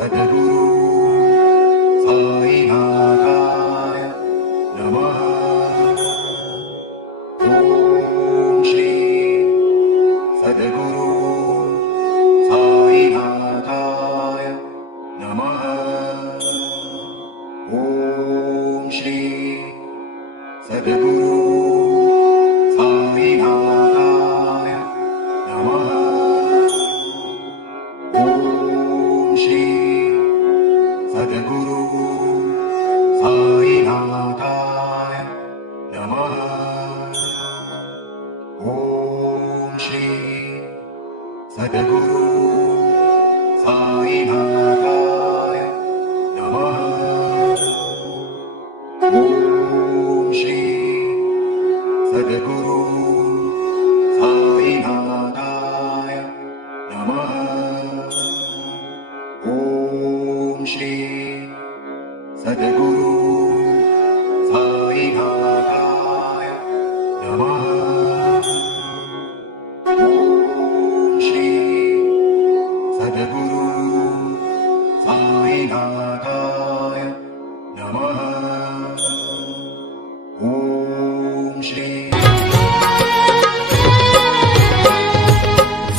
सद्गुरु साईनाथाय नमः। ॐ श्री सद्गुरु साईनाथाय नमः। ॐ श्री सद्गुरु साईनाथाय नमः। ॐ श्री सद्गुरु साईनाथाय नमः। ॐ श्री सद्गुरु साईनाथाय नमः। ॐ श्री सद्गुरु साईनाथाय नमः। ॐ श्री सद्गुरु साईनाथाय नमः। ॐ श्री सद्गुरु साईनाथाय नमः। ॐ श्री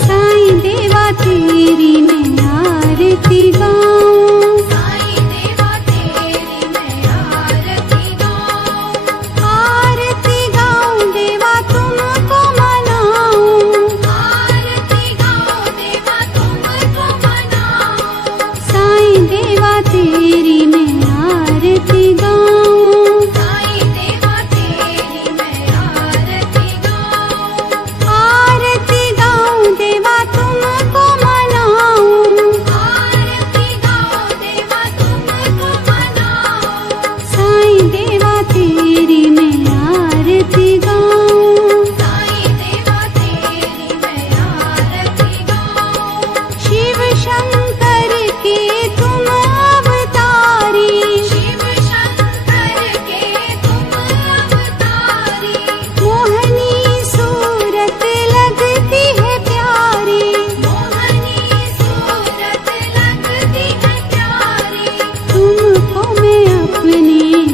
साईं देवा तेरी मैं आरती गाऊं, साईं देवा तेरी मैं आरती गाऊं, आरती गाऊं देवा तुमको मनाऊं, आरती गाऊं देवा तुमको मनाऊं, साईं देवा तेरी मैं आरती गाऊं, साईं देवा तेरी मैं आरती गाऊं, आरती गाऊं देवा तुमको मनाऊं, आरती गाऊं देवा तुमको मनाऊं, साईं देवा तेरी मैं आरती गाऊं, साईं देवा तेरी मैं आरती गाऊं, शिव शंकर के तुम अवतारी, शिव शंकर के तुम अवतारी, मोहनी सूरत लगती है प्यारी, मोहनी सूरत लगती है प्यारी, तुमको मैं अपने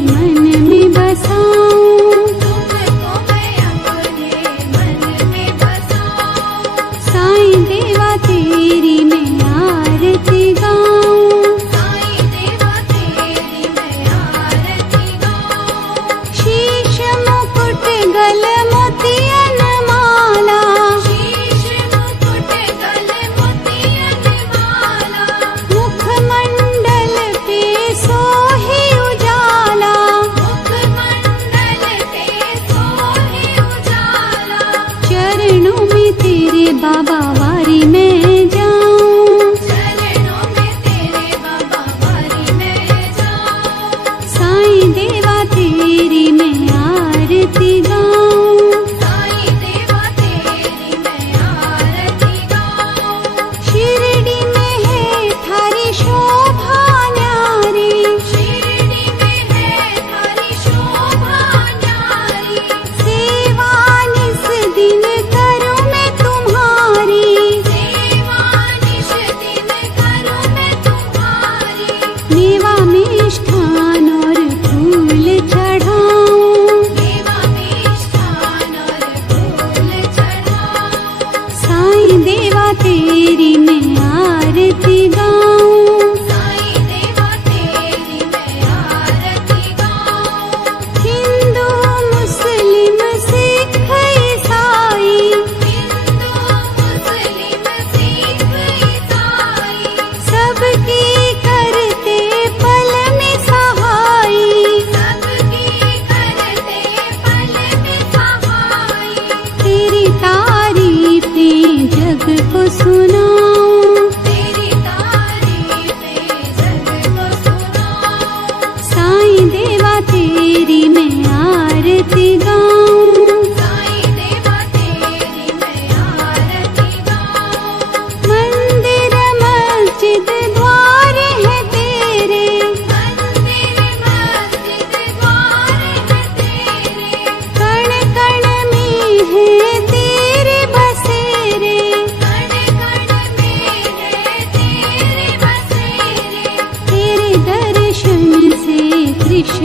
मन में बसाऊं, तुमको मैं अपने मन में बसाऊं, साईं देवा तेरी मैं आरती गाऊं, साईं देवा तेरी मैं आरती गाऊं, शीश मुकुट गल मोतियन माला, शीश मुकुट गल मोतियन माला, मुखमंडल पे सोहे उजाला, मुखमंडल पे सोहे उजाला, चरणों में तेरे बाबा वारी में जाऊं, चरणों में तेरे बाबा वारी में जाऊं, साईं देवा तेरी मैं आरती गाऊं, साईं देवा तेरी मैं आरती गाऊं, शिरडी में है थारी शोभा न्यारी, शिरडी में है थारी शोभा न्यारी, सेवा निस दिन करूं मैं तुम्हारी,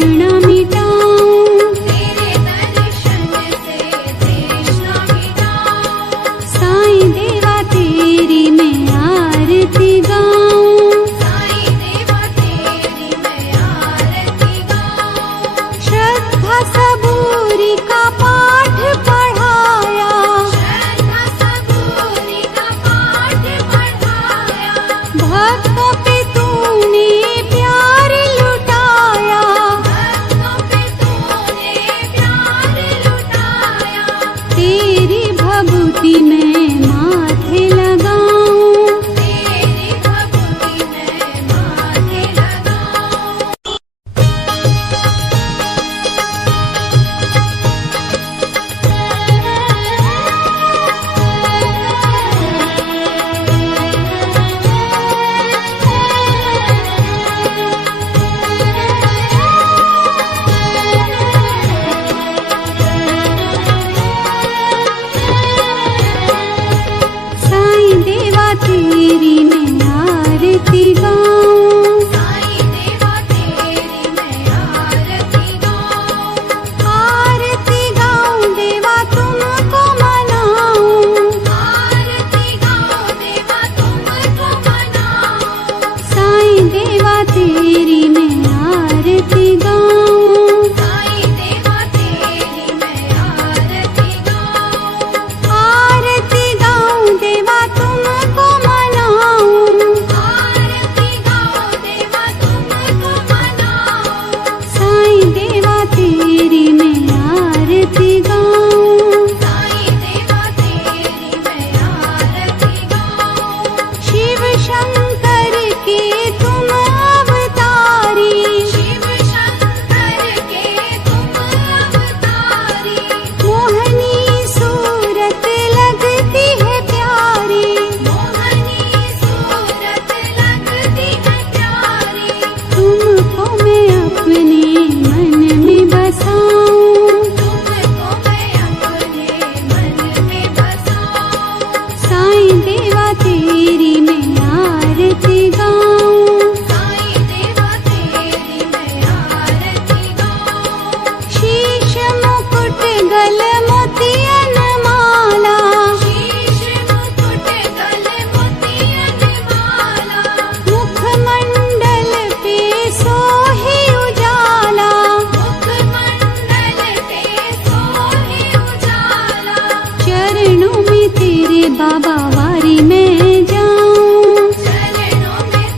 तृष्णा मिटाऊं। तेरे दर्शन से तृष्णा मिटाऊं। साईं देवा तेरी मैं आरती गाऊं। साईं देवा तेरी मैं आरती गाऊं। श्रद्धा सबूरी का पाठ पढ़ाया। श्रद्धा सबूरी का पाठ पढ़ाया। भक्तों पे तूने प्यार लुटाया। भक्तों पे तूने प्यार लुटाया। तेरी भभूति मैं माथे लगाऊं। तेरी भक्ति में माथे लगाऊं। साईं देवा तेरी मैं आरती गाऊं। साईं देवा तेरी मैं आरती गाऊं। आरती गाऊं देवा तुमको मनाऊं। आरती गाऊं देवा तुमको मनाऊं। साईं देवा तेरी मैं आरती गाऊं। साईं देवा तेरी मैं आरती गाऊं। आरती गाऊं देवा तुमको मनाऊं। आरती गाऊं देवा तुमको मनाऊं। साईं देवा तेरी मैं आरती गाऊं। साईं देवा तेरी मैं आरती गाऊं। शिव शंकर के तुम अवतारी। शिव शंकर के तुम अवतारी। मोहनी सूरत लगती है प्यारी। मोहनी सूरत लगती है प्यारी। तुमको मैं अपने मन में बसाऊं। तुमको मैं अपने मन में बसाऊं। साईं देवा तेरी मैं आरती गाऊं। साईं देवा तेरी मैं आरती गाऊं। शीश मुकुट गल मोतियन माला। शीश मुकुट गल मोतियन माला। मुखमंडल पे सोहे उजाला। मुखमंडल पे सोहे उजाला। चरणों में तेरे बाबा वारी मैं जाऊं। चरणों में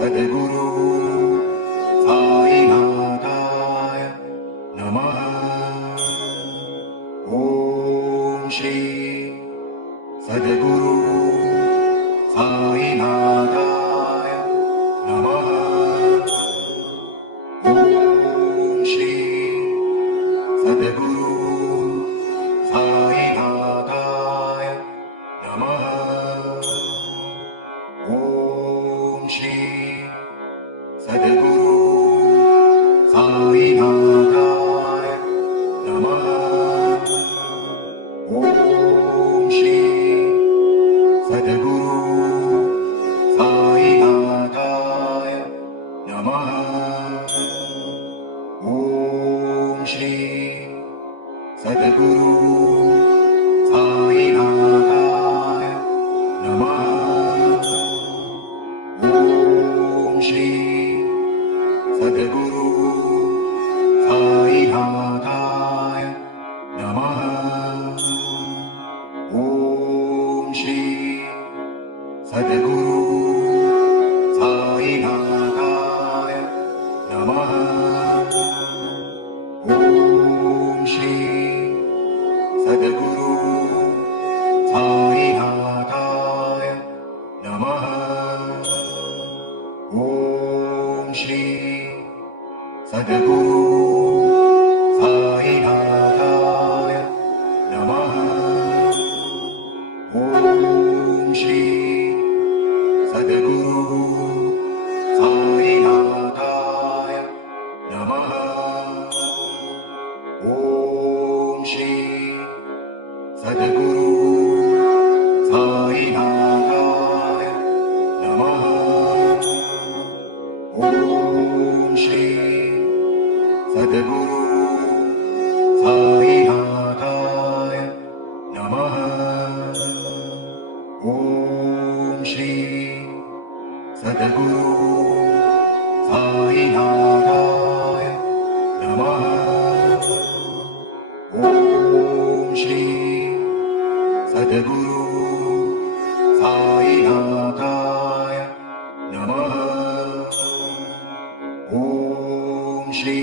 सद्गुरु साईनाथाय नमः। ॐ श्री सद्गुरु साईनाथाय नमः। ॐ श्री सद्गुरु साईनाथाय नमः। ॐ श्री सद्गुरु साईनाथाय नमः। ॐ श्री सद्गुरु साईनाथाय नमः। ॐ श्री सद्गुरु साईनाथाय नमः। ॐ श्री सद्गुरु साईनाथाय नमः। ॐ श्री सद्गुरु साईनाथाय नमः। ॐ श्री सद्गुरु साईनाथाय नमः। ॐ श्री सद्गुरु साईनाथाय नमः। ॐ श्री सद्गुरु साईनाथाय नमः। ॐ श्री सद्गुरु साईनाथाय नमः। ॐ श्री सद्गुरु साईनाथाय नमः। ॐ श्री सद्गुरु साईनाथाय नमः। ॐ श्री सद्गुरु साईनाथाय नमः। ॐ श्री